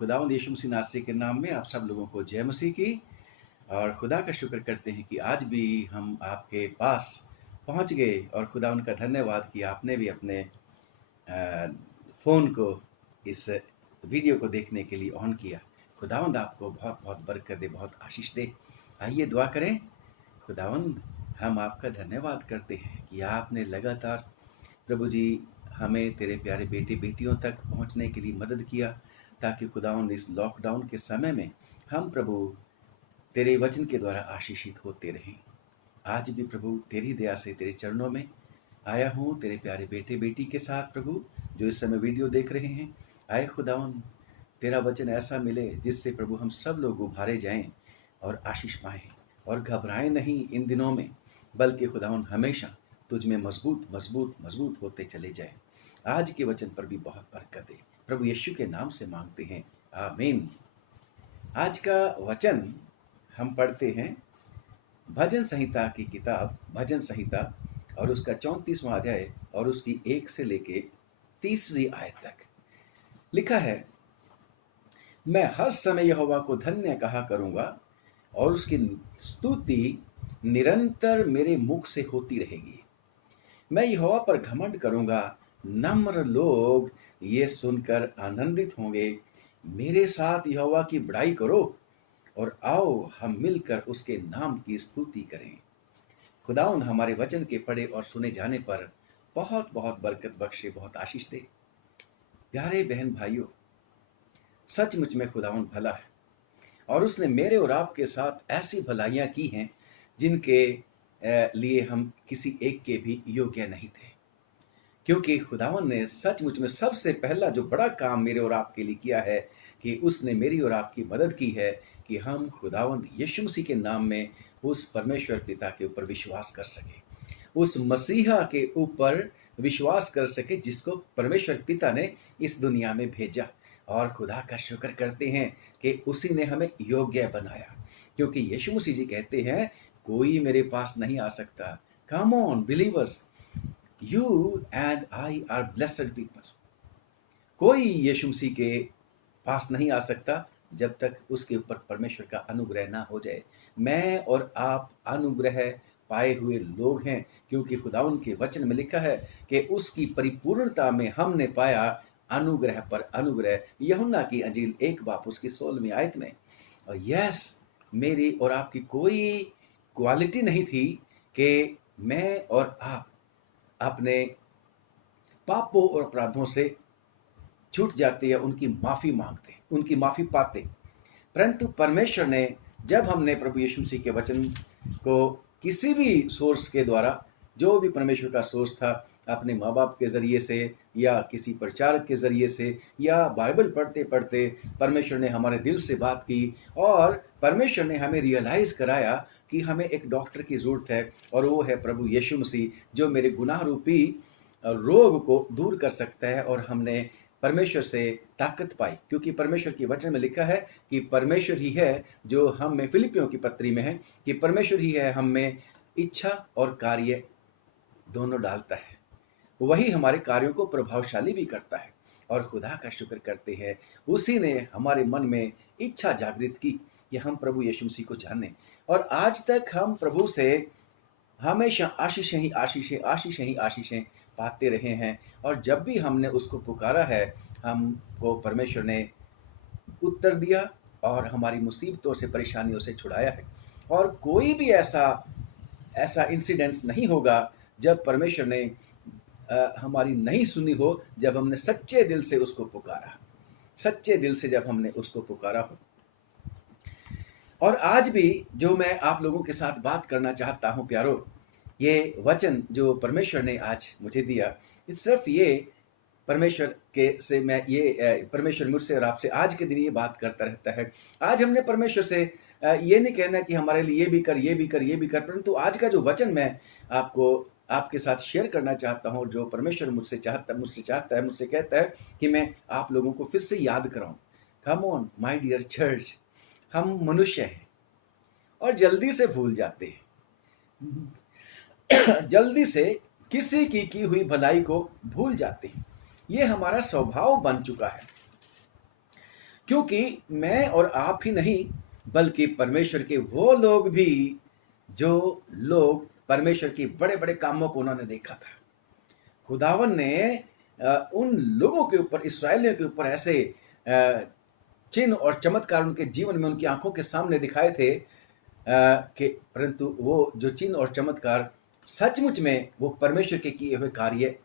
खुदावंद यीशु मसीह नासरी के नाम में आप सब लोगों को जय मसीह की। और खुदा का शुक्र करते हैं कि आज भी हम आपके पास पहुंच गए और खुदावंद का धन्यवाद कि आपने भी अपने फ़ोन को इस वीडियो को देखने के लिए ऑन किया। खुदावंद आपको बहुत बहुत बरकत दे, बहुत आशीष दे। आइए दुआ करें। खुदावंद, हम आपका धन्यवाद करते हैं कि आपने लगातार प्रभु जी हमें तेरे प्यारे बेटे बेटियों तक पहुंचने के लिए मदद किया, ताकि खुदावंद इस लॉकडाउन के समय में हम प्रभु तेरे वचन के द्वारा आशीषित होते रहें। आज भी प्रभु तेरी दया से तेरे चरणों में आया हूँ, तेरे प्यारे बेटे बेटी के साथ प्रभु जो इस समय वीडियो देख रहे हैं। आए खुदावंद, तेरा वचन ऐसा मिले जिससे प्रभु हम सब लोग उभारे जाएं और आशीष पाएं और घबराएं नहीं इन दिनों में, बल्कि खुदावंद हमेशा तुझ में मजबूत मजबूत मजबूत होते चले जाएं। आज के वचन पर भी बहुत बरकत दे, प्रभु यीशु के नाम से मांगते हैं, आमीन। आज का वचन हम पढ़ते हैं भजन संहिता की किताब भजन संहिता और उसका 34वां अध्याय और उसकी 1 से लेके 30वीं आयत तक। लिखा है, मैं हर समय यहोवा को धन्य कहा करूंगा और उसकी स्तुति निरंतर मेरे मुख से होती रहेगी। मैं यहोवा पर घमंड करूंगा, नम्र लोग ये सुनकर आनंदित होंगे। मेरे साथ यहोवा की बड़ाई करो और आओ हम मिलकर उसके नाम की स्तुति करें। खुदावंद हमारे वचन के पढ़े और सुने जाने पर बहुत बहुत बरकत बख्शे, बहुत आशीष दे। प्यारे बहन भाइयों, सचमुच में खुदावंद भला है और उसने मेरे और आपके साथ ऐसी भलाइयां की हैं जिनके लिए हम किसी एक के भी योग्य नहीं थे, क्योंकि खुदावंद ने सचमुच में सबसे पहला जो बड़ा काम मेरे और आपके लिए किया है कि उसने मेरी और आपकी मदद की है कि हम खुदावंद यीशु मसीह के नाम में उस परमेश्वर पिता के ऊपर विश्वास कर सके, उस मसीहा के ऊपर विश्वास कर सके जिसको परमेश्वर पिता ने इस दुनिया में भेजा। और खुदा का शुक्र करते हैं कि उसी ने हमें योग्य बनाया, क्योंकि यीशु मसीह जी कहते हैं कोई मेरे पास नहीं आ सकता। Come on believers, you and I R blessed people. कोई यीशु मसीह के पास नहीं आ सकता जब तक उसके ऊपर परमेश्वर का अनुग्रह ना हो जाए। मैं और आप अनुग्रह पाए हुए लोग हैं, क्योंकि खुदावंद के वचन में लिखा है कि उसकी परिपूर्णता में हमने पाया अनुग्रह पर अनुग्रह। यूहन्ना की अंजील 1 बाब उसकी 16वीं आयत में। और यस, मेरी और आपकी कोई क्वालिटी नहीं थी कि मैं और आप अपने पापों और अपराधों से छूट जाते या उनकी माफी मांगते, उनकी माफी पाते। परंतु परमेश्वर ने, जब हमने प्रभु यीशु मसीह के वचन को किसी भी सोर्स के द्वारा, जो भी परमेश्वर का सोर्स था, अपने माँ बाप के जरिए से या किसी प्रचारक के जरिए से या बाइबल पढ़ते पढ़ते परमेश्वर ने हमारे दिल से बात की और परमेश्वर ने हमें रियलाइज कराया कि हमें एक डॉक्टर की जरूरत है और वो है प्रभु यीशु मसीह, जो मेरे गुनाह रूपी रोग को दूर कर सकता है। और हमने परमेश्वर से ताकत पाई, क्योंकि परमेश्वर की वचन में लिखा है कि परमेश्वर ही है जो हम में, फिलिपियों की पत्री में है कि परमेश्वर ही है हम में इच्छा और कार्य दोनों डालता है, वही हमारे कार्यों को प्रभावशाली भी करता है। और खुदा का शुक्र करते हैं, उसी ने हमारे मन में इच्छा जागृत की कि हम प्रभु यीशु मसीह को जाने। और आज तक हम प्रभु से हमेशा आशीषें ही आशीषें, आशीषें ही आशीषें पाते रहे हैं। और जब भी हमने उसको पुकारा है, हमको परमेश्वर ने उत्तर दिया और हमारी मुसीबतों से, परेशानियों से छुड़ाया है। और कोई भी ऐसा इंसिडेंस नहीं होगा जब परमेश्वर ने हमारी नहीं सुनी हो, जब हमने सच्चे दिल से उसको पुकारा, सच्चे दिल से जब हमने उसको पुकारा हो। और आज भी जो मैं आप लोगों के साथ बात करना चाहता हूं प्यारो, ये वचन जो परमेश्वर ने आज मुझे दिया, सिर्फ ये परमेश्वर के से मैं ये परमेश्वर मुझसे और आपसे आज के दिन ये बात करता रहता है। आज हमने परमेश्वर से ये नहीं कहना कि हमारे लिए ये भी कर, ये भी कर, ये भी कर, परंतु आज का जो वचन मैं आपके साथ शेयर करना चाहता हूँ, जो परमेश्वर मुझसे चाहता है, मुझसे कहता है कि मैं आप लोगों को फिर से याद कराऊं। Come on my dear church, हम मनुष्य हैं और जल्दी से भूल जाते हैं, जल्दी से किसी की हुई भलाई को भूल जाते हैं। ये हमारा स्वभाव बन चुका है, क्योंकि मैं और आप ही नहीं, बल्कि परमेश्वर के वो लोग भी, जो लोग परमेश्वर की बड़े बड़े कामों को उन्होंने देखा था। खुदावन ने उन लोगों के ऊपर, इस्राएलियों के ऊपर ऐसे चिन्ह और चमत्कार उनके जीवन में, उनकी आंखों के सामने दिखाए थे कि परंतु वो जो चिन्ह और चमत्कार सचमुच में वो परमेश्वर के किए हुए कार्य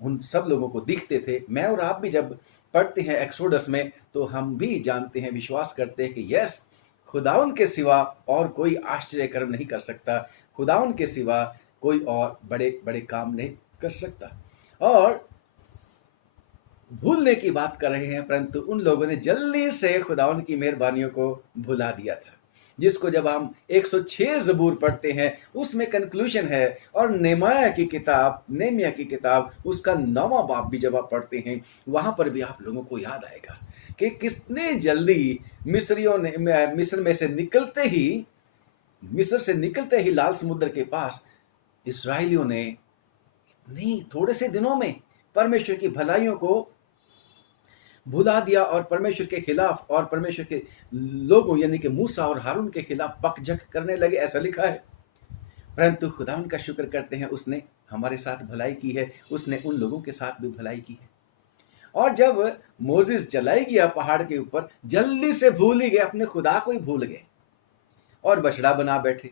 उन सब लोगों को दिखते थे। मैं और आप भी जब पढ़ते हैं एक्सोडस में, तो हम भी जानते हैं, विश्वास करते हैं कि यस, खुदावन के सिवा और कोई आश्चर्य कर्म नहीं कर सकता, खुदावन के सिवा कोई और बड़े बड़े काम नहीं कर सकता। और भूलने की बात कर रहे हैं, परंतु उन लोगों ने जल्दी से खुदावन की मेहरबानियों को भुला दिया था, जिसको जब हम 106 ज़बूर पढ़ते हैं उसमें कंक्लूजन है। और नेमिया की किताब उसका 9वां बाब भी जब आप पढ़ते हैं, वहां पर भी आप लोगों को याद आएगा कि कितने जल्दी मिस्र से निकलते ही लाल समुद्र के पास इस्राएलियों ने नहीं थोड़े से दिनों में परमेश्वर की भलाइयों को भुला दिया और परमेश्वर के खिलाफ और परमेश्वर के लोगों यानी कि मूसा और हारून के खिलाफ पकझक करने लगे, ऐसा लिखा है। परंतु खुदा उनका शुक्र करते हैं, उसने हमारे साथ भलाई की है, उसने उन लोगों के साथ भी भलाई की है। और जब मोसेस जलाई गया पहाड़ के ऊपर, जल्दी से भूल ही गए, अपने खुदा को ही भूल गए और बछड़ा बना बैठे।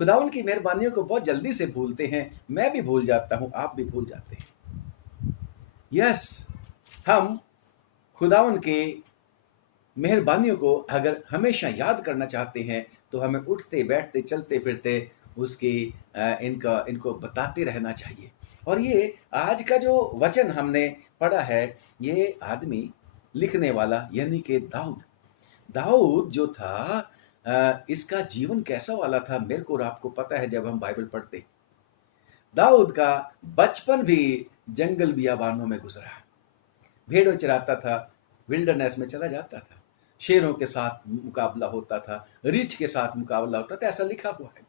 खुदा उनकी मेहरबानियों को बहुत जल्दी से भूलते हैं। मैं भी भूल जाता हूं, आप भी भूल जाते हैं। यस, हम खुदावन के मेहरबानियों को अगर हमेशा याद करना चाहते हैं, तो हमें उठते बैठते चलते फिरते उसकी इनको बताते रहना चाहिए। और ये आज का जो वचन हमने पढ़ा है, ये आदमी लिखने वाला यानी कि दाऊद जो था, इसका जीवन कैसा वाला था मेरे को और आपको पता है। जब हम बाइबल पढ़ते, दाऊद का बचपन भी जंगल बियाबानों में गुजरा। भेड़ों चराता था, विल्डरनेस में चला जाता था, शेरों के साथ मुकाबला होता था, रीछ के साथ मुकाबला होता था, ऐसा लिखा हुआ है।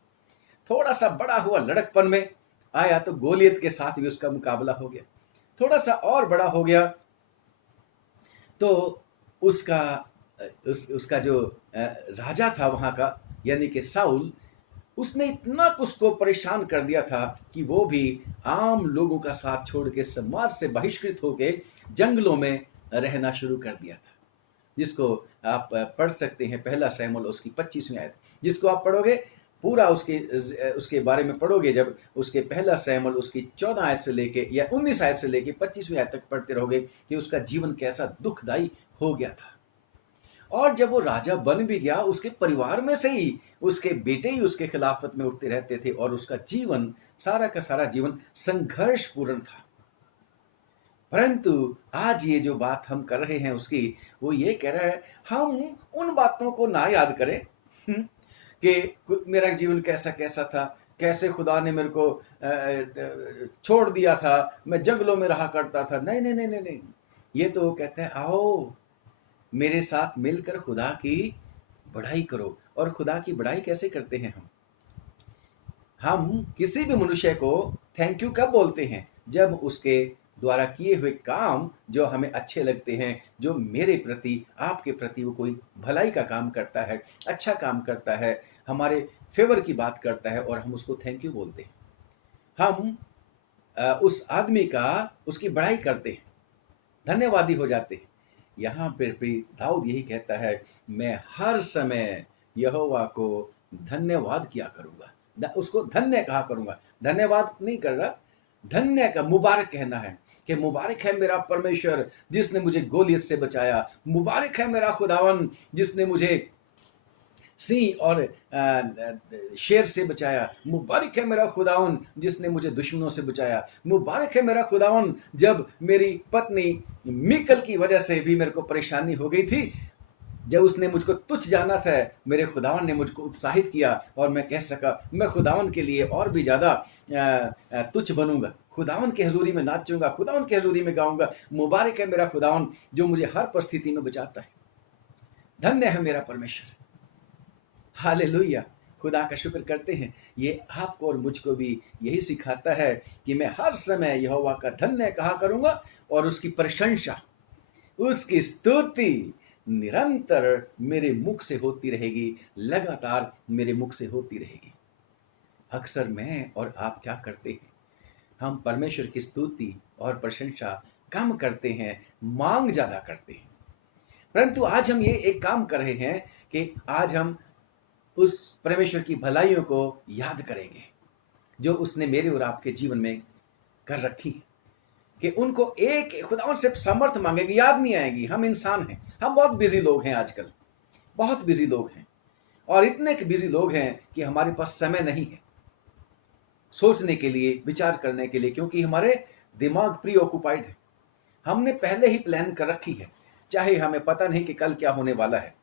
थोड़ा सा बड़ा हुआ, लड़कपन में आया तो गोलियत के साथ भी उसका मुकाबला हो गया। थोड़ा सा और बड़ा हो गया तो उसका जो राजा था वहां का यानी कि साउल, उसने इतना उसको परेशान कर दिया था कि वो भी आम लोगों का साथ छोड़ के समाज से बहिष्कृत होके जंगलों में रहना शुरू कर दिया था, जिसको आप पढ़ सकते हैं 1 शमूएल उसकी 25वीं आयत, जिसको आप पढ़ोगे पूरा उसके बारे में पढ़ोगे, जब उसके 1 शमूएल उसकी 14 आयत से लेके या 19 आयत से लेके 25वीं आयत तक पढ़ते रहोगे कि उसका जीवन कैसा दुखदायी हो गया था। और जब वो राजा बन भी गया, उसके परिवार में से ही उसके बेटे ही उसके खिलाफत में उठते रहते थे और उसका जीवन, सारा का सारा जीवन संघर्षपूर्ण था। परंतु आज ये जो बात हम कर रहे हैं उसकी, वो ये कह रहा है हम उन बातों को ना याद करें कि मेरा जीवन कैसा कैसा था, कैसे खुदा ने मेरे को छोड़ दिया था, मैं जंगलों में रहा करता था। नहीं नहीं नहीं नहीं नहीं, ये तो कहते हैं आओ मेरे साथ मिलकर खुदा की बढ़ाई करो। और खुदा की बढ़ाई कैसे करते हैं हम किसी भी मनुष्य को थैंक यू कब बोलते हैं? जब उसके द्वारा किए हुए काम जो हमें अच्छे लगते हैं, जो मेरे प्रति आपके प्रति वो कोई भलाई का काम करता है, अच्छा काम करता है, हमारे फेवर की बात करता है और हम उसको थैंक यू बोलते हैं। हम उस आदमी का उसकी बढ़ाई करते हैं, धन्यवादी हो जाते हैं। यहाँ पर भी दाऊद यही कहता है, मैं हर समय यहोवा को धन्यवाद किया करूंगा, उसको धन्य कहा करूंगा। धन्यवाद नहीं कर रहा, धन्य का मुबारक कहना है कि मुबारक है मेरा परमेश्वर जिसने मुझे गोलियत से बचाया, मुबारक है मेरा खुदावन जिसने मुझे सिंह और शेर से बचाया, मुबारक है मेरा खुदावन जिसने मुझे दुश्मनों से बचाया, मुबारक है मेरा खुदावन जब मेरी पत्नी मीकल की वजह से भी मेरे को परेशानी हो गई थी, जब उसने मुझको तुच्छ जाना था, मेरे खुदावन ने मुझको उत्साहित किया और मैं कह सका मैं खुदावन के लिए और भी ज़्यादा तुच्छ बनूंगा, खुदावन की हजूरी में नाचूंगा, खुदावन की हजूरी में गाऊंगा। मुबारक है मेरा खुदावन जो मुझे हर परिस्थिति में बचाता है। धन्य है मेरा परमेश्वर। हालेलुया, खुदा का शुक्र करते हैं। ये आपको और मुझको भी यही सिखाता है कि मैं हर समय यहोवा का धन्य कहा करूंगा और उसकी प्रशंसा, उसकी स्तुति निरंतर मेरे मुख से होती रहेगी, लगातार मेरे मुख से होती रहेगी। अक्सर मैं और आप क्या करते हैं, हम परमेश्वर की स्तुति और प्रशंसा कम करते हैं, मांग ज्यादा करते हैं। परंतु आज हम ये एक काम कर रहे हैं कि आज हम उस परमेश्वर की भलाइयों को याद करेंगे जो उसने मेरे और आपके जीवन में कर रखी है, कि उनको एक खुदा से समर्थ मांगेगी, याद नहीं आएगी। हम इंसान हैं, हम बहुत बिजी लोग हैं, आजकल बहुत बिजी लोग हैं, और इतने बिजी लोग हैं कि हमारे पास समय नहीं है सोचने के लिए, विचार करने के लिए, क्योंकि हमारे दिमाग प्री ऑक्युपाइड है। हमने पहले ही प्लान कर रखी है, चाहे हमें पता नहीं कि कल क्या होने वाला है।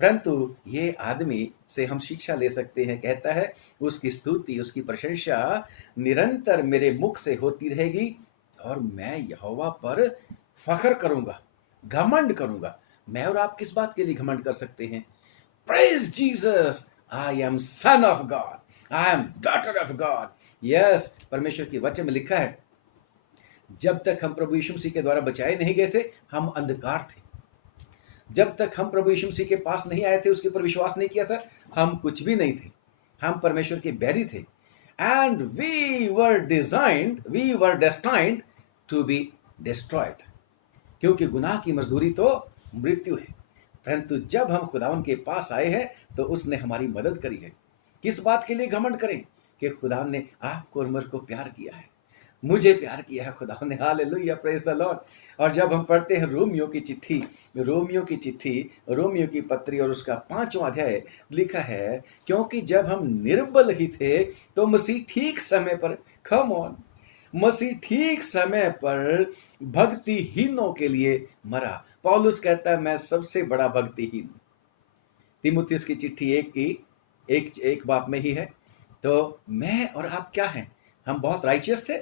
परंतु ये आदमी से हम शिक्षा ले सकते हैं, कहता है उसकी स्तुति, उसकी प्रशंसा निरंतर मेरे मुख से होती रहेगी और मैं यहोवा पर फख्र करूंगा, घमंड करूंगा। मैं और आप किस बात के लिए घमंड कर सकते हैं? Praise Jesus, I am son of God, I am daughter of God. Yes, परमेश्वर की वचन में लिखा है, जब तक हम प्रभु यीशु मसीह के द्वारा बचाए नहीं गए थे, हम अंधकार थे। जब तक हम प्रभु यीशु मसीह के पास नहीं आए थे, उसके ऊपर विश्वास नहीं किया था, हम कुछ भी नहीं थे, हम परमेश्वर के बैरी थे। And we were destined to be destroyed, क्योंकि गुनाह की मजदूरी तो मृत्यु है। परंतु जब हम खुदावन के पास आए हैं तो उसने हमारी मदद करी है। किस बात के लिए घमंड करें? कि खुदावन ने आपको और मेरे को प्यार किया है, मुझे प्यार किया है खुदा ने। Hallelujah, praise the Lord. और जब हम पढ़ते हैं रोमियो की चिट्ठी, रोमियो की पत्री और उसका 5वां अध्याय, लिखा है, क्योंकि जब हम निर्बल ही थे तो मसीह ठीक समय पर, कम ऑन, मसीह ठीक समय पर भक्तिहीनों के लिए मरा। पौलुस कहता है मैं सबसे बड़ा भक्तिहीन। तीमुथियुस की चिट्ठी एक बाप में ही है। तो मैं और आप क्या हैं? हम बहुत राइचियस थे,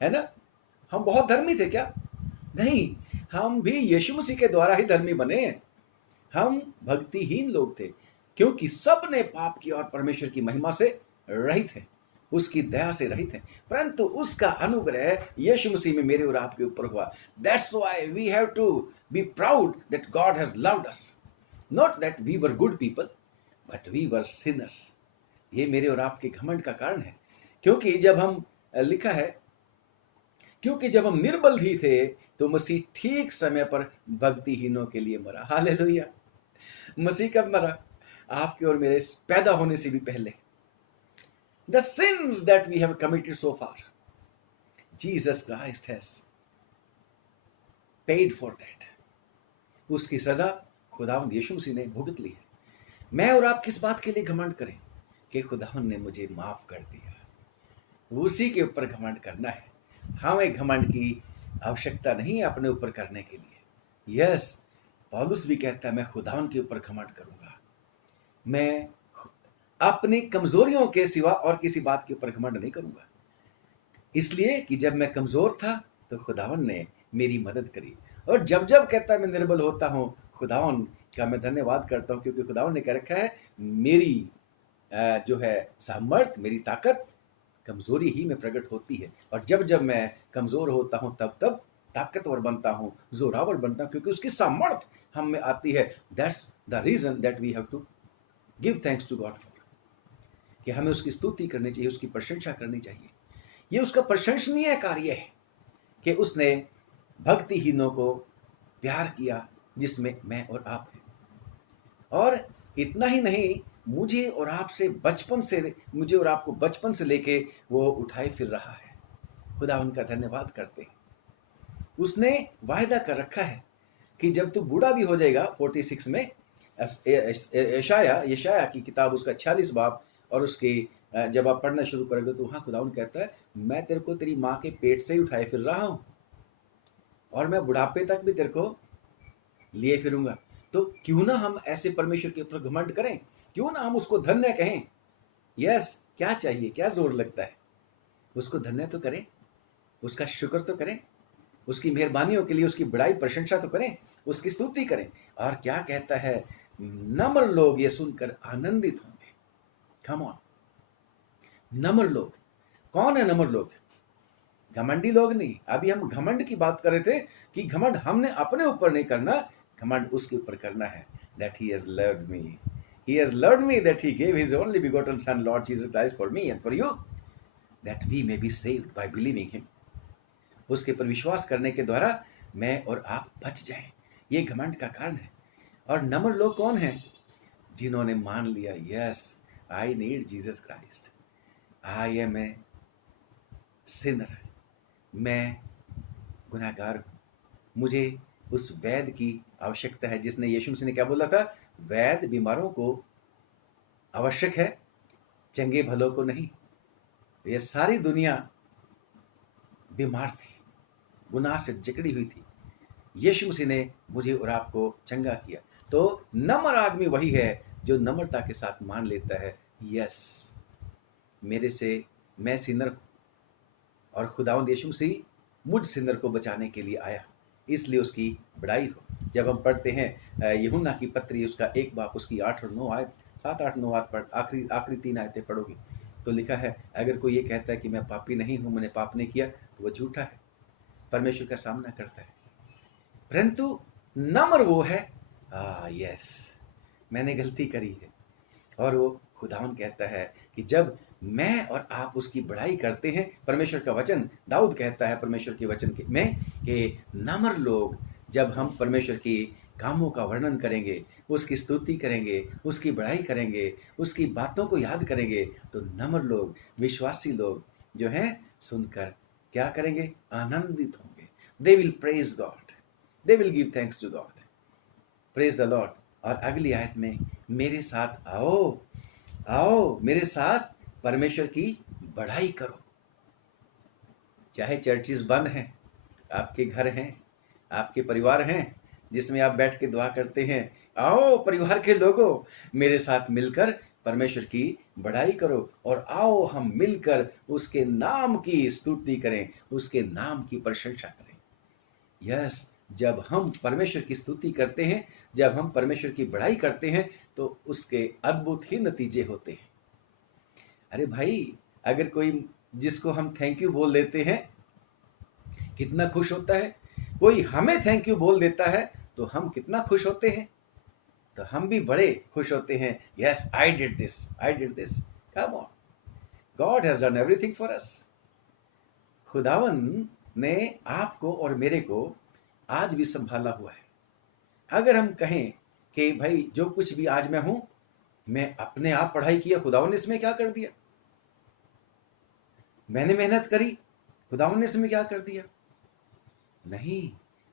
है ना? हम बहुत धर्मी थे क्या? नहीं, हम भी यीशु मसीह के द्वारा ही धर्मी बने। हम भक्तिहीन लोग थे, क्योंकि सब ने पाप किया और परमेश्वर की महिमा से रहित है, उसकी दया से रहित है। परंतु उसका अनुग्रह यीशु मसीह में मेरे और आपके ऊपर हुआ। That's why we have to be proud that God has loved us, not that we were good people but we were sinners. ये मेरे और आपके घमंड का कारण है, क्योंकि जब हम, लिखा है, क्योंकि जब हम निर्बल ही थे तो मसीह ठीक समय पर भक्तिहीनों के लिए मरा। हालेलुया। मसीह कब मरा? आपके और मेरे पैदा होने से भी पहले। The sins that we have committed so far, Jesus Christ has paid for that. उसकी सजा खुदावंद यीशु मसीह ने भुगत ली है। मैं और आप किस बात के लिए घमंड करें? कि खुदावंद ने मुझे माफ कर दिया, उसी के ऊपर घमंड करना है। हमें घमंड की आवश्यकता नहीं है अपने ऊपर करने के लिए। यस, पौलुस भी कहता है मैं खुदावंद के ऊपर घमंड करूंगा। मैं अपनी कमजोरियों के सिवा और किसी बात के ऊपर घमंड नहीं करूंगा, इसलिए कि जब मैं कमजोर था तो खुदावंद ने मेरी मदद करी। और जब जब कहता है मैं निर्बल होता हूं, खुदावंद का मैं धन्यवाद करता हूं, क्योंकि खुदावंद ने कह रखा है मेरी जो है सामर्थ, मेरी ताकत कमजोरी ही में प्रकट होती है। और जब जब मैं कमजोर होता हूं तब तब ताकतवर बनता हूं, जोरावर बनता हूं, क्योंकि उसकी सामर्थ हम में आती है। That's the reason that we have to give thanks to God for, कि हमें उसकी स्तुति करनी चाहिए, उसकी प्रशंसा करनी चाहिए। ये उसका प्रशंसनीय कार्य है कि उसने भक्तिहीनों को प्यार किया, जिसमें मैं और आप हैं। और इतना ही नहीं, मुझे और आपको बचपन से लेके वो उठाए फिर रहा है। खुदा उनका धन्यवाद करते हैं। उसने वायदा कर रखा है कि जब तू बूढ़ा भी हो जाएगा, 46 में यशाया की किताब, उसका 46 बाब, और उसकी जब आप पढ़ना शुरू करोगे तो वहाँ खुदावन कहता है मैं तेरे को तेरी माँ के पेट से ही उठाए फिर रहा हूँ और मैं बुढ़ापे तक भी तेरे को लिए फिरूंगा। तो क्यों ना हम ऐसे परमेश्वर के ऊपर घमंड करें, क्यों ना हम उसको धन्य कहें। यस, क्या चाहिए, क्या जोर लगता है? उसको धन्य तो करें, उसका शुक्र तो करें, उसकी मेहरबानियों के लिए उसकी बड़ाई प्रशंसा तो करें, उसकी स्तुति करें। और क्या कहता है, नम्र लोग ये सुनकर आनंदित होंगे। कम ऑन, नम्र लोग कौन है? नम्र लोग घमंडी लोग नहीं। अभी हम घमंड की बात कर रहे थे कि घमंड हमने अपने ऊपर नहीं करना, घमंड उसके ऊपर करना है। That he has loved me. He has loved me that he gave his only begotten son, Lord Jesus Christ, for me and for you, that we may be saved by believing him. उसके पर विश्वास करने के द्वारा मैं और आप बच जाएं। ये घमंड का कारण है। और नम्र लोग कौन हैं? जिन्होंने मान लिया, yes I need Jesus Christ, I am a sinner, मैं गुनाहगार हूं, मुझे उस वैद्य की आवश्यकता है। जिसने, यीशु मसीह ने क्या बोला था? वैद्य बीमारों को आवश्यक है, चंगे भलों को नहीं। ये सारी दुनिया बीमार थी, गुनाह से जकड़ी हुई थी। यीशु मसीह ने मुझे और आपको चंगा किया। तो नम्र आदमी वही है जो नम्रता के साथ मान लेता है, यस मेरे से, मैं सिनर हूं और खुदावंद यीशु मसीह मुझ सिनर को बचाने के लिए आया, इसलिए उसकी बड़ाई हो। जब हम पढ़ते हैं यूहन्ना की पत्री, उसका 1 बाब, उसकी 8 और 9 आयत, 7, 8, 9 आयत पढ़, आखिरी 3 आयतें पढ़ोगी तो लिखा है, अगर कोई ये कहता है कि मैं पापी नहीं हूं, मैंने पाप नहीं किया, तो वह झूठा है, परमेश्वर का सामना करता है। परंतु नम्र वो है, यस मैंने गलती करी है। और वो खुदावंद कहता है कि जब मैं और आप उसकी बड़ाई करते हैं, परमेश्वर का वचन, दाऊद कहता है परमेश्वर के वचन में कि नम्र लोग, जब हम परमेश्वर की कामों का वर्णन करेंगे, उसकी स्तुति करेंगे, उसकी बड़ाई करेंगे, उसकी बातों को याद करेंगे, तो नम्र लोग, विश्वासी लोग जो हैं, सुनकर क्या करेंगे? आनंदित होंगे। They will praise God, they will give thanks to God, praise the Lord. और अगली आयत में, मेरे साथ आओ, आओ मेरे साथ परमेश्वर की बड़ाई करो। चाहे चर्चिस बंद हैं, आपके घर हैं, आपके परिवार हैं जिसमें आप बैठ के दुआ करते हैं, आओ परिवार के लोगों, मेरे साथ मिलकर परमेश्वर की बड़ाई करो और आओ हम मिलकर उसके नाम की स्तुति करें, उसके नाम की प्रशंसा करें। यस, जब हम परमेश्वर की स्तुति करते हैं, जब हम परमेश्वर की बड़ाई करते हैं, तो उसके अद्भुत ही नतीजे होते हैं। अरे भाई, अगर कोई, जिसको हम थैंक यू बोल देते हैं, कितना खुश होता है। कोई हमें थैंक यू बोल देता है तो हम कितना खुश होते हैं, तो हम भी बड़े खुश होते हैं। Yes I did this, I did this, come on, God has done everything for us. खुदावन ने आपको और मेरे को आज भी संभाला हुआ है। अगर हम कहें कि भाई जो कुछ भी आज मैं हूं, मैं अपने आप पढ़ाई किया, खुदावन ने इसमें क्या कर दिया? मैंने मेहनत करी, खुदावन ने इसमें क्या कर दिया? नहीं,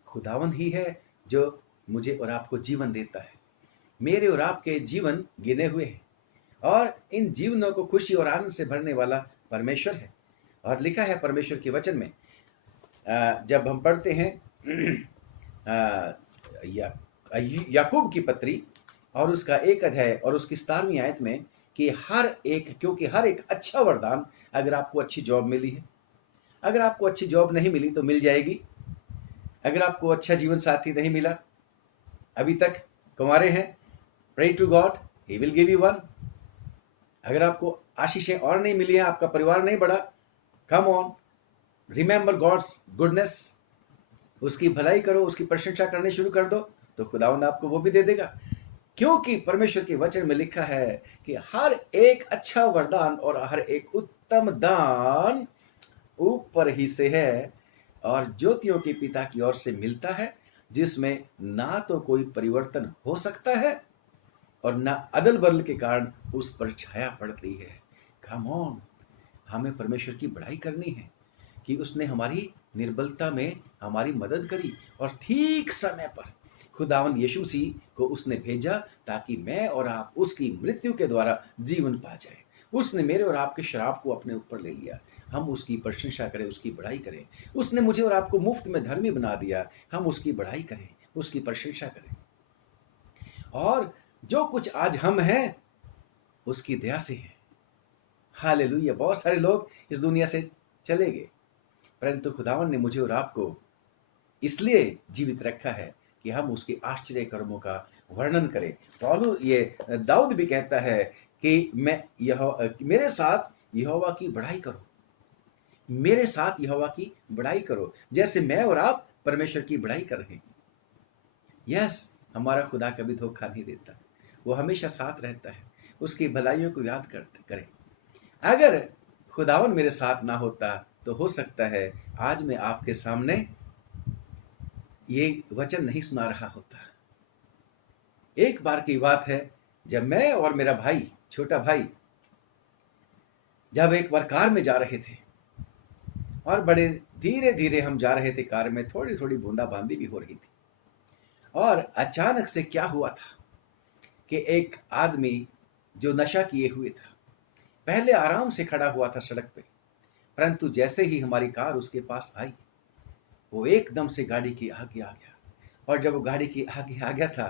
खुदावंद ही है जो मुझे और आपको जीवन देता है। मेरे और आपके जीवन गिने हुए हैं और इन जीवनों को खुशी और आनंद से भरने वाला परमेश्वर है। और लिखा है परमेश्वर के वचन में, जब हम पढ़ते हैं याकूब की पत्री और उसका 1 अध्याय और उसकी 17वीं आयत में, कि क्योंकि हर एक अच्छा वरदान, अगर आपको अच्छी जॉब मिली है, अगर आपको अच्छी जॉब नहीं मिली तो मिल जाएगी, अगर आपको अच्छा जीवन साथी नहीं मिला, अभी तक कुंवारे हैं, pray to God, he will give you one. अगर आपको आशीषें और नहीं मिली हैं, आपका परिवार नहीं बढ़ा, come on, remember God's goodness, उसकी भलाई करो, उसकी प्रशंसा करनी शुरू कर दो, तो खुदावंद आपको वो भी दे देगा। क्योंकि परमेश्वर के वचन में लिखा है कि हर एक अच्छा वरदान और हर एक उत्तम दान ऊपर ही से है और ज्योतियों के पिता की ओर से मिलता है, जिसमें ना तो कोई परिवर्तन हो सकता है और ना अदल बदल के कारण उस पर छाया पड़ती है। कम ऑन, हमें परमेश्वर की बड़ाई करनी है कि उसने हमारी निर्बलता में हमारी मदद करी और ठीक समय पर खुदावंद यीशु मसीह को उसने भेजा ताकि मैं और आप उसकी मृत्यु के द्वारा जीवन पा जाए। उसने मेरे और आपके श्राप को अपने ऊपर ले लिया, हम उसकी प्रशंसा करें, उसकी बड़ाई करें। उसने मुझे और आपको मुफ्त में धर्मी बना दिया, हम उसकी बड़ाई करें, उसकी प्रशंसा करें। और जो कुछ आज हम हैं उसकी दया से है। हालेलुया। बहुत सारे लोग इस दुनिया से चले गए, परंतु खुदावन ने मुझे और आपको इसलिए जीवित रखा है कि हम उसके आश्चर्य कर्मों का वर्णन करें। दाऊद भी कहता है कि मेरे साथ यहोवा की बड़ाई करो, मेरे साथ यहोवा की बड़ाई करो, जैसे मैं और आप परमेश्वर की बड़ाई कर रहे हैं। यस, हमारा खुदा कभी धोखा नहीं देता, वो हमेशा साथ रहता है। उसकी भलाइयों को याद करते करें। अगर खुदावन मेरे साथ ना होता तो हो सकता है आज मैं आपके सामने ये वचन नहीं सुना रहा होता। एक बार की बात है, जब मैं और मेरा भाई, छोटा भाई, जब एक बार कार में जा रहे थे और बड़े धीरे धीरे हम जा रहे थे, कार में थोड़ी थोड़ी बूंदाबांदी भी हो रही थी। और अचानक से क्या हुआ था कि एक आदमी जो नशा किए हुए था, पहले आराम से खड़ा हुआ था सड़क पे, परंतु जैसे ही हमारी कार उसके पास आई, वो एकदम से गाड़ी के आगे आ गया। और जब वो गाड़ी के आगे आ गया था,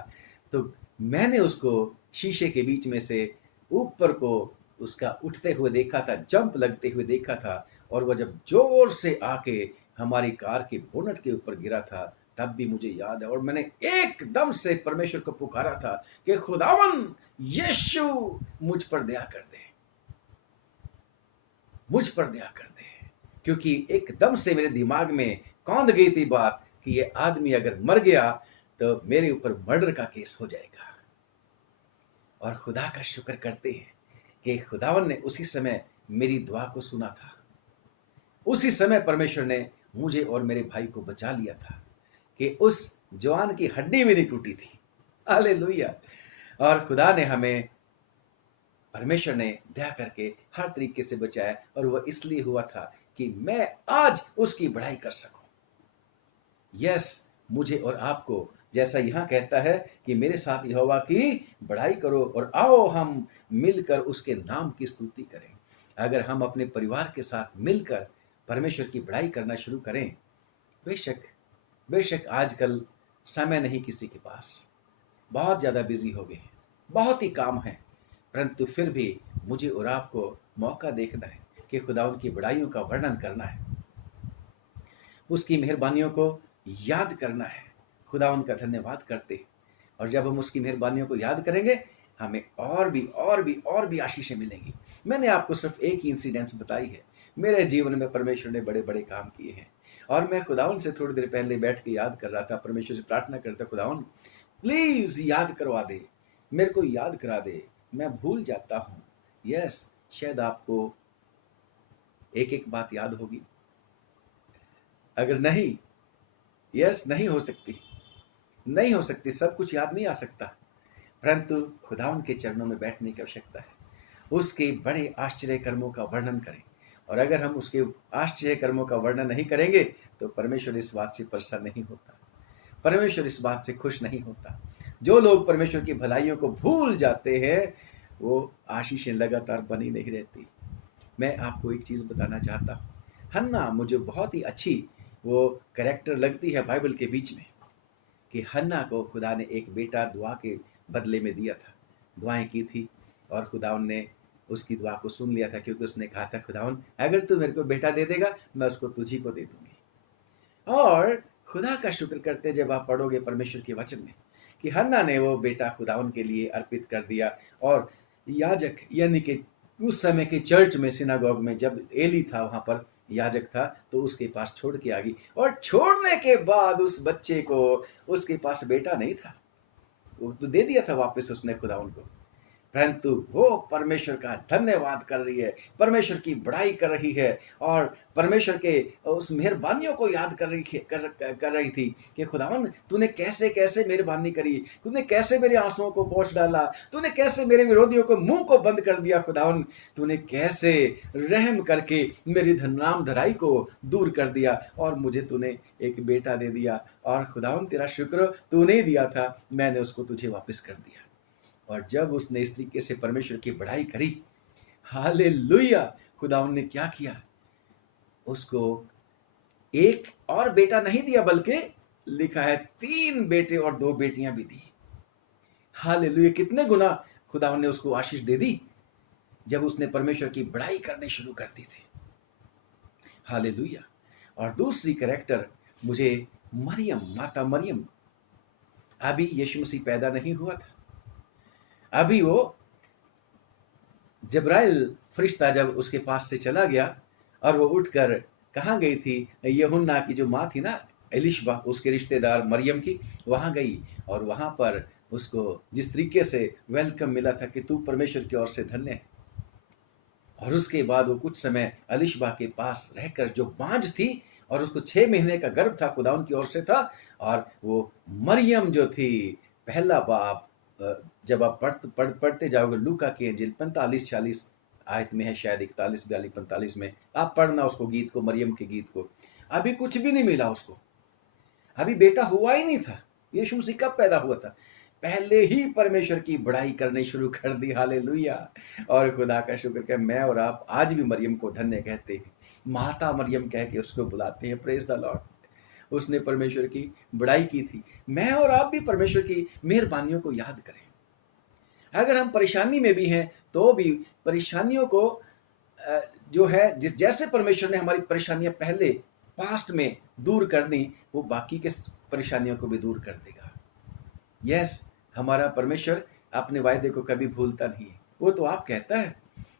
तो मैंने उसको शीशे के बीच में से ऊपर को उसका उठते हुए देखा था, जंप लगते हुए देखा था। और वह जब जोर से आके हमारी कार के बोनट के ऊपर गिरा था, तब भी मुझे याद है। और मैंने एकदम से परमेश्वर को पुकारा था कि खुदावन यीशु, मुझ पर दया कर दे, मुझ पर दया कर दे। क्योंकि एकदम से मेरे दिमाग में कौंध गई थी बात कि ये आदमी अगर मर गया तो मेरे ऊपर मर्डर का केस हो जाएगा। और खुदा का शुक्र करते हैं कि खुदावन ने उसी समय मेरी दुआ को सुना था। उसी समय परमेश्वर ने मुझे और मेरे भाई को बचा लिया था कि उस जवान की हड्डी भी नहीं टूटी थी। हालेलुया। और खुदा ने हमें, परमेश्वर ने दया करके हर तरीके से बचाया। और वह इसलिए हुआ था कि मैं आज उसकी बड़ाई कर सकूं। यस, मुझे और आपको, जैसा यहां कहता है कि मेरे साथ यहोवा की बड़ाई करो और आओ हम मिलकर उसके नाम की स्तुति करें। अगर हम अपने परिवार के साथ मिलकर परमेश्वर की बड़ाई करना शुरू करें, बेशक बेशक आजकल समय नहीं किसी के पास, बहुत ज़्यादा बिजी हो गए हैं, बहुत ही काम है, परंतु फिर भी मुझे और आपको मौका देखना है कि खुदा उनकी बड़ाइयों का वर्णन करना है, उसकी मेहरबानियों को याद करना है, खुदा उनका धन्यवाद करते हैं। और जब हम उसकी मेहरबानियों को याद करेंगे, हमें और भी आशीषें मिलेंगी। मैंने आपको सिर्फ एक ही इंसिडेंस बताई है। मेरे जीवन में परमेश्वर ने बड़े बड़े काम किए हैं। और मैं खुदावन से थोड़ी देर पहले बैठ के याद कर रहा था, परमेश्वर से प्रार्थना करता, खुदावन प्लीज याद करवा दे, मेरे को याद करा दे, मैं भूल जाता हूँ। यस, शायद आपको एक एक बात याद होगी, अगर नहीं, यस, नहीं हो सकती, नहीं हो सकती, सब कुछ याद नहीं आ सकता, परंतु खुदावन के चरणों में बैठने की आवश्यकता है, उसके बड़े आश्चर्य कर्मों का वर्णन करें। और अगर हम उसके आश्चर्य कर्मों का वर्णन नहीं करेंगे तो परमेश्वर इस बात से प्रसन्न नहीं होता, परमेश्वर इस बात से खुश नहीं होता। जो लोग परमेश्वर की भलाइयों को भूल जाते हैं, वो आशीषें लगातार बनी नहीं रहती। मैं आपको एक चीज़ बताना चाहता हूँ। हन्ना मुझे बहुत ही अच्छी वो कैरेक्टर लगती है बाइबल के बीच में, कि हन्ना को खुदा ने एक बेटा दुआ के बदले में दिया था, दुआएं की थी, और खुदावन ने उसकी दुआ को सुन लिया था, क्योंकि उसने कहा था, खुदावन अगर तू मेरे को बेटा दे देगा, मैं उसको तुझी को दे दूंगी। और खुदा का शुक्र करते जब आप पढ़ोगे परमेश्वर के वचन में कि हन्ना ने वो बेटा खुदावन के लिए अर्पित कर दिया। और याजक, यानी कि उस समय के चर्च में, सिनागोग में, जब एली था वहां पर याजक था, तो उसके पास छोड़ के आ गई। और छोड़ने के बाद उस बच्चे को, उसके पास बेटा नहीं था, वो तो दे दिया था वापस उसने खुदावन को, परंतु वो परमेश्वर का धन्यवाद कर रही है, परमेश्वर की बड़ाई कर रही है, और परमेश्वर के उस मेहरबानियों को याद कर रही थी कि खुदावन तूने कैसे कैसे मेहरबानी करी, तूने कैसे मेरे आंसुओं को पोंछ डाला, तूने कैसे मेरे विरोधियों को मुंह को बंद कर दिया, खुदावन तूने कैसे रहम करके मेरी नाम धराई को दूर कर दिया, और मुझे तूने एक बेटा दे दिया। और खुदावन तेरा शुक्र, तूने ही दिया था, मैंने उसको तुझे वापस कर दिया। और जब उसने इस तरीके से परमेश्वर की बड़ाई करी, हालेलुया, खुदावन ने क्या किया, उसको एक और बेटा नहीं दिया, बल्कि लिखा है 3 बेटे और 2 बेटियां भी दी। हालेलुया, कितने गुना खुदावन ने उसको आशीष दे दी जब उसने परमेश्वर की बड़ाई करनी शुरू कर दी थी। हालेलुया। और दूसरी कैरेक्टर मुझे मरियम, माता मरियम, अभी यीशु मसीह पैदा नहीं हुआ था, अभी वो जब्राइल फरिश्ता जब उसके पास से चला गया और वो उठकर कहाँ गई थी? यूहन्ना की जो माँ थी ना, एलिशबा, उसके रिश्तेदार मरियम की, वहाँ गई और वहाँ पर उसको जिस तरीके से वेलकम मिला था कि तू परमेश्वर की ओर से धन्य है। और उसके बाद वो कुछ समय एलिशबा के पास रहकर, जो बांझ थी और उसको 6 महीने का गर्भ था, खुदावन की ओर से था, और वो मरियम जो थी, पहला बाप, जब आप पढ़ते जाओगे लूका की इंजील 45-46 आयत में है, शायद 41, 42, 45 में आप पढ़ना उसको, गीत को, मरियम के गीत को। अभी कुछ भी नहीं मिला उसको, अभी बेटा हुआ ही नहीं था। यीशु मसीह कब पैदा हुआ था? पहले ही परमेश्वर की बड़ाई करनी शुरू कर दी। हालेलुया। और खुदा का शुक्र कि मैं और आप आज भी मरियम को धन्य कहते हैं, माता मरियम कह के उसको बुलाते हैं। Praise the Lord. उसने परमेश्वर की बड़ाई की थी। मैं और आप भी परमेश्वर की मेहरबानियों को याद करें। अगर हम परेशानी में भी हैं तो भी परेशानियों को जो है, जिस जैसे परमेश्वर ने हमारी परेशानियां पहले पास्ट में दूर कर दी, वो बाकी के परेशानियों को भी दूर कर देगा। यस, हमारा परमेश्वर अपने वायदे को कभी भूलता नहीं है। वो तो आप कहता है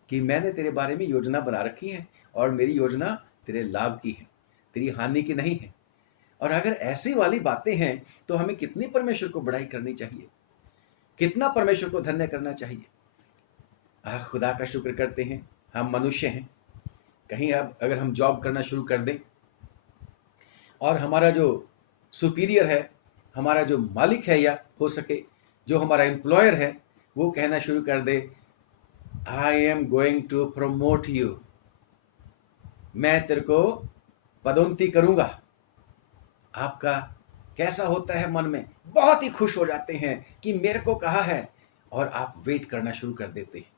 कि मैंने तेरे बारे में योजना बना रखी है और मेरी योजना तेरे लाभ की है, तेरी हानि की नहीं है। और अगर ऐसी वाली बातें हैं तो हमें कितनी परमेश्वर को बड़ाई करनी चाहिए, कितना परमेश्वर को धन्य करना चाहिए। खुदा का शुक्र करते हैं, हम मनुष्य हैं। कहीं अब अगर हम जॉब करना शुरू कर दें और हमारा जो सुपीरियर है, हमारा जो मालिक है, या हो सके जो हमारा एम्प्लॉयर है, वो कहना शुरू कर दे, I am going to promote you, मैं तेरे को पदोन्नति करूंगा। आपका कैसा होता है मन में? बहुत ही खुश हो जाते हैं कि मेरे को कहा है, और आप वेट करना शुरू कर देते हैं।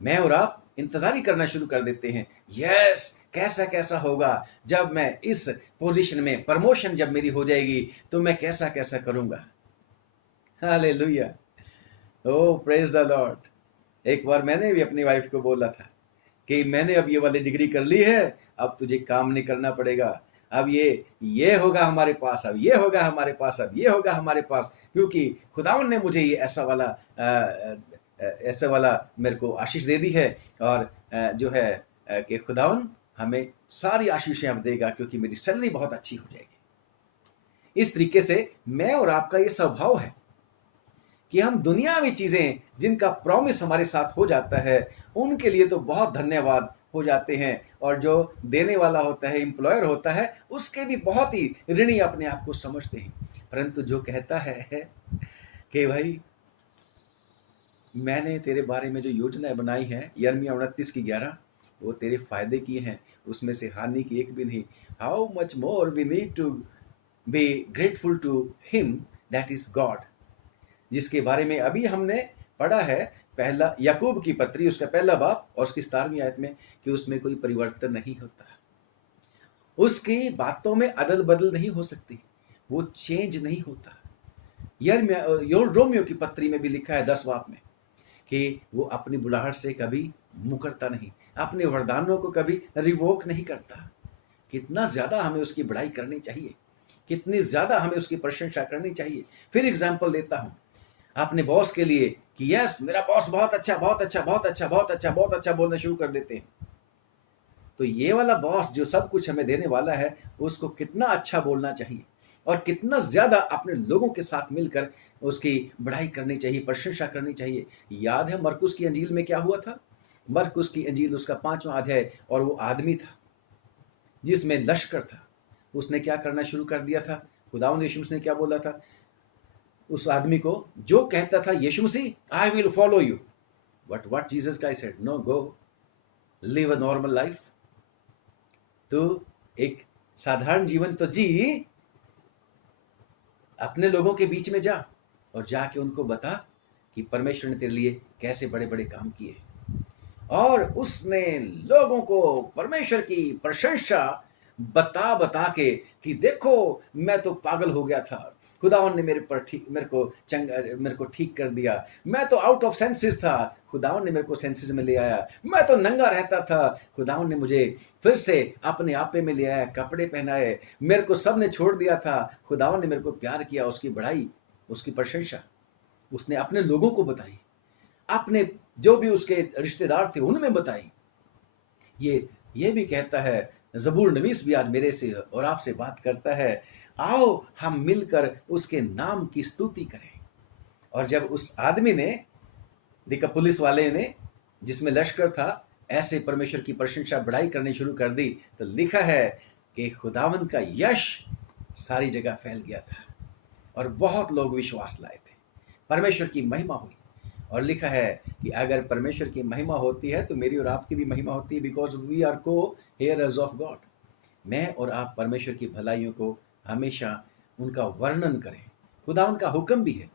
मैं और आप इंतजारी करना शुरू कर देते हैं। यस, कैसा कैसा होगा जब मैं इस पोजीशन में, प्रमोशन जब मेरी हो जाएगी तो मैं कैसा कैसा करूंगा। Hallelujah. Oh praise the Lord. एक बार मैंने भी अपनी वाइफ को बोला था कि मैंने अब ये वाली डिग्री कर ली है, अब तुझे काम नहीं करना पड़ेगा, अब ये होगा हमारे पास, अब ये होगा हमारे पास, अब ये होगा हमारे पास, क्योंकि खुदावन ने मुझे ये ऐसा वाला मेरे को आशीष दे दी है। और जो है कि खुदावन हमें सारी आशीषें अब देगा, क्योंकि मेरी सैलरी बहुत अच्छी हो जाएगी। इस तरीके से मैं और आपका ये स्वभाव है कि हम दुनियावी चीजें जिनका प्रॉमिस हमारे साथ हो जाता है, उनके लिए तो बहुत धन्यवाद हो जाते हैं, और जो देने वाला होता है, एम्प्लॉयर होता है, उसके भी बहुत ही ऋणी अपने आप को समझते हैं। परंतु जो कहता है कि भाई मैंने तेरे बारे में जो योजनाएं बनाई हैं, यिर्मयाह 29:11, वो तेरे फायदे की हैं, उसमें से हानि की एक भी नहीं। How much more we need to be grateful to him that is God, जिसके बारे में अभी हमने पढ़ा है पहला याकूब की पत्री, उसका पहला बाब और उसकी 17वीं आयत में, कि उसमें कोई परिवर्तन नहीं होता, उसकी बातों में अदल बदल नहीं हो सकती, वो चेंज नहीं होता। रोमियो की पत्री में भी लिखा है 10 बाब में कि वो अपनी बुलाहट से कभी मुकरता नहीं, अपने वरदानों को कभी रिवोक नहीं करता। कितना ज्यादा हमें उसकी बड़ाई करनी चाहिए, कितनी ज्यादा हमें उसकी प्रशंसा करनी चाहिए। फिर एग्जाम्पल देता हूं अपने बॉस के लिए कि यस, मेरा बॉस बहुत अच्छा, बहुत अच्छा, बहुत अच्छा, बहुत अच्छा, बहुत अच्छा बोलना शुरू कर देते हैं। तो ये वाला बॉस जो सब कुछ हमें देने वाला है, उसको कितना अच्छा बोलना चाहिए और कितना ज्यादा अपने लोगों के साथ मिलकर उसकी बढ़ाई करनी चाहिए, प्रशंसा करनी चाहिए। याद है मरकुस की अंजील में क्या हुआ था? मरकुस की अंजील उसका 5वां अध्याय, और वो आदमी था जिसमें लश्कर था, उसने क्या करना शुरू कर दिया था? खुदावंद यीशु मसीह ने क्या बोला था उस आदमी को जो कहता था, Yeshu Masih I will follow you, but what Jesus Christ said, no, go live a normal life. तो एक साधारण जीवन तो जी, अपने लोगों के बीच में जा और जाके उनको बता कि परमेश्वर ने तेरे लिए कैसे बड़े बड़े काम किए। और उसने लोगों को परमेश्वर की प्रशंसा बता बता के कि देखो मैं तो पागल हो गया था, खुदावन ने मेरे को ठीक कर दिया, मैं तो आउट ऑफ सेंसेस था, खुदावन ने मेरे को सेंसेस में ले आया, मैं तो नंगा रहता था, खुदावन ने मुझे फिर से अपने आपे में ले आया, कपड़े पहनाए, मेरे को सब ने छोड़ दिया था, खुदावन ने मेरे को प्यार किया। उसकी बढ़ाई, उसकी प्रशंसा उसने अपने लोगों को बताई, अपने जो भी उसके रिश्तेदार थे उनमें बताई। ये ये भी कहता है, ज़बूर नवीस भी आज मेरे से और आपसे बात करता है, आओ हम मिलकर उसके नाम की स्तुति करें। और जब उस आदमी ने, देखा पुलिस वाले ने जिसमें लश्कर था, ऐसे परमेश्वर की प्रशंसा बढ़ाई करनी शुरू कर दी, तो लिखा है कि खुदावंद का यश सारी जगह फैल गया था और बहुत लोग विश्वास लाए थे। परमेश्वर की महिमा हुई। और लिखा है कि अगर परमेश्वर की महिमा होती है तो मेरी और आपकी भी महिमा होती है, बिकॉज वी आर को हेयरर्स ऑफ गॉड। मैं और आप परमेश्वर की भलाइयों को हमेशा उनका वर्णन करें। खुदावन का हुक्म भी है,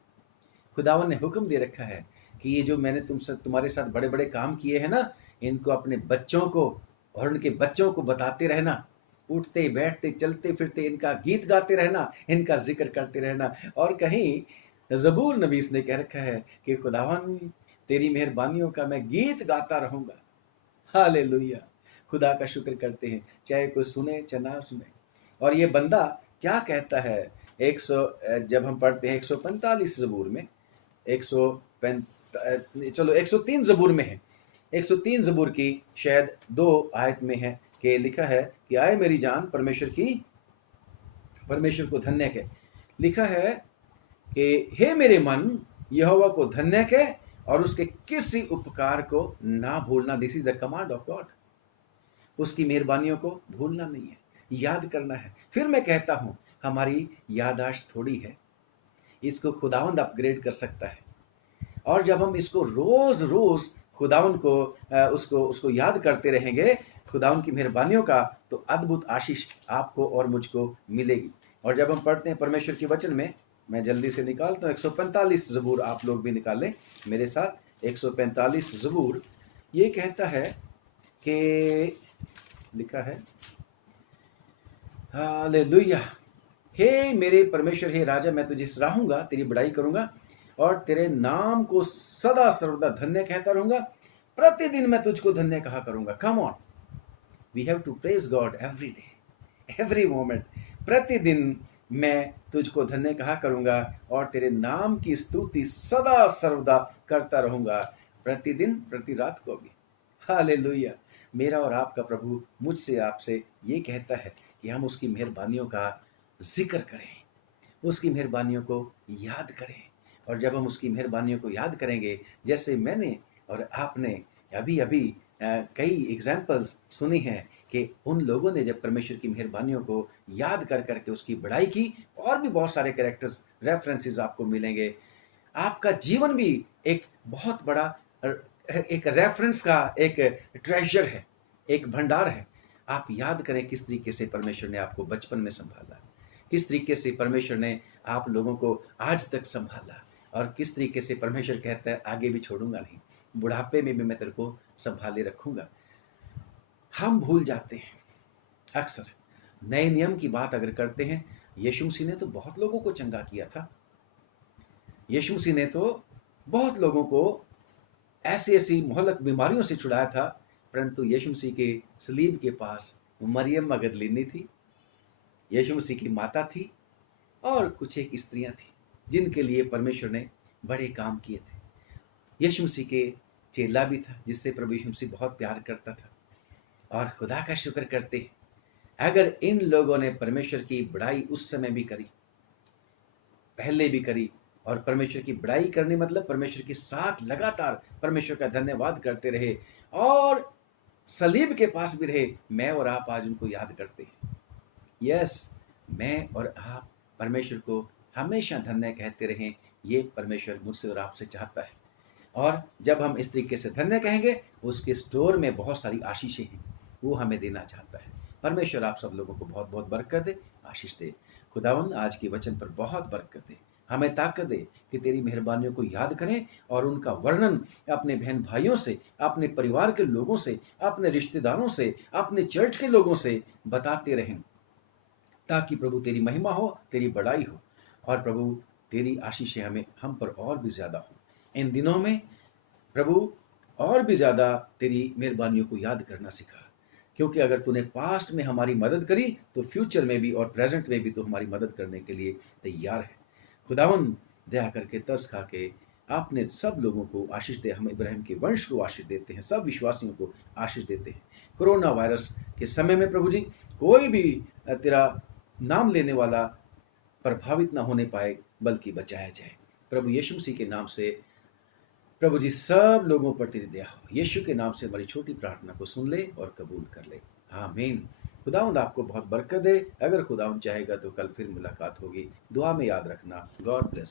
खुदावन ने हुक्म दे रखा है कि ये जो मैंने तुम्हारे साथ बड़े बड़े काम किए हैं ना, इनको अपने बच्चों को और उनके बच्चों को बताते रहना, उठते बैठते चलते फिरते इनका गीत गाते रहना, इनका जिक्र करते रहना। और कहीं ज़बूर नबीस ने कह रखा है कि खुदावन तेरी मेहरबानियों का मैं गीत गाता रहूंगा। हालेलुया, खुदा का शुक्र करते हैं, चाहे कोई सुने चाहे ना सुने। और ये बंदा क्या कहता है, 100 जब हम पढ़ते हैं 145 ज़बूर में, 103 ज़बूर में है, 103 ज़बूर की शायद 2 आयत में है कि लिखा है कि आए मेरी जान परमेश्वर को धन्य कह। लिखा है कि हे मेरे मन यहोवा को धन्य कह और उसके किसी उपकार को ना भूलना। This is the command of God. उसकी मेहरबानियों को भूलना नहीं है, याद करना है। फिर मैं कहता हूं, हमारी याददाश्त थोड़ी है, इसको खुदावंद अपग्रेड कर सकता है। और जब हम इसको रोज रोज खुदावंद को उसको याद करते रहेंगे, खुदावंद की मेहरबानियों का, तो अद्भुत आशीष आपको और मुझको मिलेगी। और जब हम पढ़ते हैं परमेश्वर के वचन में, मैं जल्दी से निकालता हूँ 145 ज़बूर, आप लोग भी निकालें मेरे साथ। 145 ज़बूर ये कहता है कि लिखा है, हालेलुया, हे मेरे परमेश्वर, हे राजा, मैं तुझे सराहूंगा, तेरी बड़ाई करूंगा और तेरे नाम को सदा सर्वदा धन्य कहता रहूंगा। प्रतिदिन मैं तुझको धन्य कहा करूंगा। Come on, we have to praise God every day, every moment. प्रतिदिन मैं तुझको धन्य कहा करूंगा और तेरे नाम की स्तुति सदा सर्वदा करता रहूंगा, प्रतिदिन प्रति रात को भी। हालेलुया। मेरा और आपका प्रभु मुझसे आपसे ये कहता है कि हम उसकी मेहरबानियों का जिक्र करें, उसकी मेहरबानियों को याद करें। और जब हम उसकी मेहरबानियों को याद करेंगे, जैसे मैंने और आपने अभी अभी कई एग्जाम्पल्स सुनी हैं कि उन लोगों ने जब परमेश्वर की मेहरबानियों को याद कर करके उसकी बड़ाई की, और भी बहुत सारे कैरेक्टर्स रेफरेंसेस आपको मिलेंगे। आपका जीवन भी एक बहुत बड़ा एक रेफरेंस का एक ट्रेजर है, एक भंडार है। आप याद करें किस तरीके से परमेश्वर ने आपको बचपन में संभाला, किस तरीके से परमेश्वर ने आप लोगों को आज तक संभाला, और किस तरीके से परमेश्वर कहता है आगे भी छोड़ूंगा नहीं, बुढ़ापे में भी मैं तेरे को संभाले रखूंगा। हम भूल जाते हैं अक्सर। नए नियम की बात अगर करते हैं, यीशु मसीह ने तो बहुत लोगों को चंगा किया था। यीशु मसीह ने तो बहुत लोगों को ऐसी ऐसी मोहलक बीमारियों से छुड़ाया था, परंतु यीशु मसीह के सलीब के पास मरियम मगदलीनी थी, यीशु मसीह की माता थी, और कुछ एक स्त्रियां थी जिनके लिए परमेश्वर ने बड़े काम किए थे। यीशु मसीह के चेला भी था जिससे प्रभु यीशु मसीह बहुत प्यार करता था। और खुदा का शुक्र करते हैं, अगर इन लोगों ने परमेश्वर की बड़ाई उस समय भी करी, पहले भी करी, और परमेश्वर की बड़ाई करने मतलब परमेश्वर के साथ लगातार परमेश्वर का धन्यवाद करते रहे और सलीब के पास भी रहे, मैं और आप आज उनको याद करते हैं। यस, मैं और आप परमेश्वर को हमेशा धन्य कहते रहें, ये परमेश्वर मुझसे और आपसे चाहता है। और जब हम इस तरीके से धन्य कहेंगे, उसके स्टोर में बहुत सारी आशीषें हैं, वो हमें देना चाहता है। परमेश्वर आप सब लोगों को बहुत बहुत बरकत दे, आशीष दे। खुदावंद आज के वचन पर बहुत बरकत दे, हमें ताकत दे कि तेरी मेहरबानियों को याद करें और उनका वर्णन अपने बहन भाइयों से, अपने परिवार के लोगों से, अपने रिश्तेदारों से, अपने चर्च के लोगों से बताते रहें, ताकि प्रभु तेरी महिमा हो, तेरी बड़ाई हो, और प्रभु तेरी आशीषें हमें हम पर और भी ज्यादा हो। इन दिनों में प्रभु और भी ज्यादा तेरी मेहरबानियों को याद करना सिखा, क्योंकि अगर तूने पास्ट में हमारी मदद करी तो फ्यूचर में भी और प्रेजेंट में भी तो हमारी मदद करने के लिए तैयार है। खुदावन दया करके तरस खा के आपने सब लोगों को आशीष दे, हम इब्राहिम के वंश को आशीष देते हैं, सब विश्वासियों को आशीष देते हैं। कोरोना वायरस के समय में प्रभु जी कोई भी तेरा नाम लेने वाला प्रभावित ना होने पाए, बल्कि बचाया जाए। प्रभु यीशु मसीह के नाम से प्रभु जी सब लोगों पर तेरी दया हो। यीशु के नाम से हमारी छोटी प्रार्थना को सुन ले और कबूल कर ले, आमीन। खुदावंद आपको बहुत बरकत दे। अगर खुदावंद चाहेगा तो कल फिर मुलाकात होगी। दुआ में याद रखना। God bless.